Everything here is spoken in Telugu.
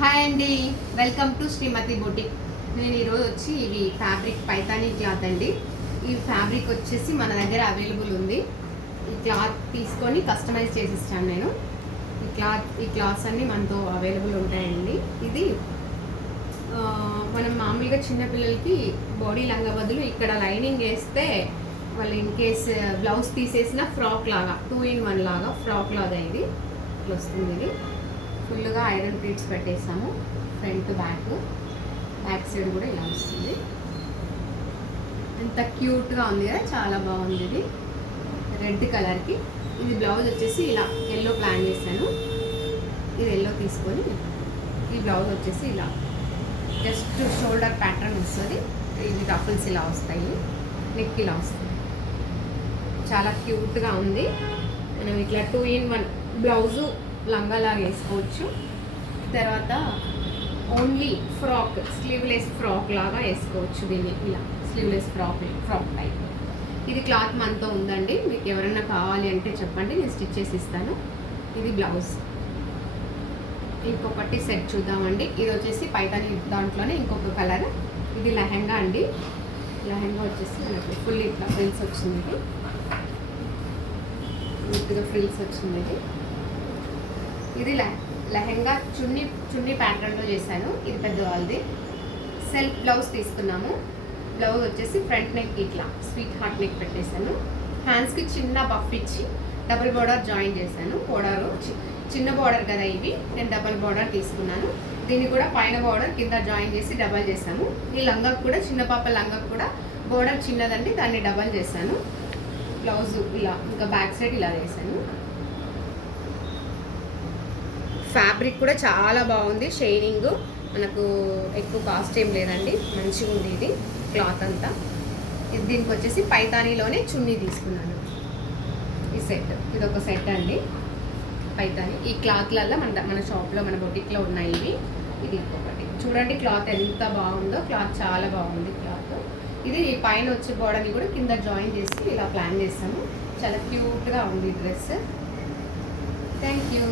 హాయ్ అండి, వెల్కమ్ టు శ్రీమతి బొటిక్. నేను ఈరోజు వచ్చి ఇవి ఫ్యాబ్రిక్ పైతానీ క్లాత్ అండి. ఈ ఫ్యాబ్రిక్ వచ్చేసి మన దగ్గర అవైలబుల్ ఉంది. ఈ క్లాత్ తీసుకొని కస్టమైజ్ చేసిస్తాను నేను. ఈ క్లాత్స్ అన్నీ మనతో అవైలబుల్ ఉంటాయండి. ఇది మనం మామూలుగా చిన్నపిల్లలకి బాడీ లంగా బదులు ఇక్కడ లైనింగ్ వేస్తే వాళ్ళు ఇన్ కేస్ బ్లౌజ్ తీసేసిన ఫ్రాక్ లాగా 2-in-1 లాగా ఫ్రాక్ లాగా ఇది ఇట్లా వస్తుంది. ఇది ఫుల్గా ఐరన్ ప్లీట్స్ పెట్టేసాము. ఫ్రంట్ బ్యాక్ సైడ్ కూడా ఇలా వస్తుంది. ఎంత క్యూట్గా ఉంది కదా, చాలా బాగుంది. ఇది రెడ్ కలర్కి. ఇది బ్లౌజ్ వచ్చేసి ఇలా ఎల్లో ప్లాన్ చేశాను. ఇది ఎల్లో తీసుకొని ఈ బ్లౌజ్ వచ్చేసి ఇలా జస్ట్ షోల్డర్ ప్యాటర్న్ వస్తుంది. ఇది రఫుల్స్ ఇలా వస్తాయి, నెక్ ఇలా వస్తుంది. చాలా క్యూట్గా ఉంది. మనం ఇట్లా 2-in-1 బ్లౌజు లంగాలాగా వేసుకోవచ్చు. తర్వాత ఓన్లీ ఫ్రాక్ స్లీవ్లెస్ ఫ్రాక్ లాగా వేసుకోవచ్చు. దీన్ని ఇలా స్లీవ్లెస్ ఫ్రాక్ టైప్. ఇది క్లాత్ మనతో ఉందండి. మీకు ఎవరైనా కావాలి అంటే చెప్పండి, నేను స్టిచ్ చేసి ఇస్తాను. ఇది బ్లౌజ్. ఇంకొకటి సెట్ చూద్దామండి. ఇది వచ్చేసి పైతాని దాంట్లోనే ఇంకొక కలర్. ఇది లెహంగా అండి. లెహంగా వచ్చేసి మనకి ఫుల్ ఇట్లా ఫ్రిల్స్ వచ్చింది. ఇది నీట్గా ఫ్రిల్స్ వచ్చింది. ఇది లెహంగా చున్నీ ప్యాటర్న్లో చేశాను. ఇది పెద్దవాళ్ళది. సెల్ఫ్ బ్లౌజ్ తీసుకున్నాము. బ్లౌజ్ వచ్చేసి ఫ్రంట్ నెక్ ఇట్లా స్వీట్ హార్ట్ నెక్ పెట్టేశాను. హ్యాండ్స్కి చిన్న బఫ్ ఇచ్చి డబుల్ బార్డర్ జాయిన్ చేశాను. బార్డర్ చిన్న బార్డర్ కదా ఇవి, నేను డబుల్ బార్డర్ తీసుకున్నాను. దీన్ని కూడా పైన బార్డర్ కింద జాయిన్ చేసి డబల్ చేశాను. ఈ లంగాకు కూడా చిన్న పాప లంగాకు కూడా బార్డర్ చిన్నదండి, దాన్ని డబల్ చేశాను. బ్లౌజ్ ఇలా ఇంకా బ్యాక్ సైడ్ ఇలా వేసాను. ఫ్యాబ్రిక్ కూడా చాలా బాగుంది. షైనింగ్ మనకు ఎక్కువ కాస్ట్ ఏం లేదండి, మంచిగా ఉంది ఇది క్లాత్ అంతా. ఇది దీనికి వచ్చేసి పైతానీలోనే చున్నీ తీసుకున్నాను. ఈ సెట్, ఇది ఒక సెట్ అండి పైతానీ. ఈ క్లాత్లల్లో మన షాప్లో మన బొటిక్లో ఉన్నాయి ఇవి. ఇది ఇంకొకటి చూడండి, క్లాత్ ఎంత బాగుందో. క్లాత్ చాలా బాగుంది క్లాత్. ఇది పైన వచ్చే బోర్డర్ని కూడా కింద జాయిన్ చేసి ఇలా ప్లాన్ చేస్తాను. చాలా క్యూట్గా ఉంది డ్రెస్. Thank you.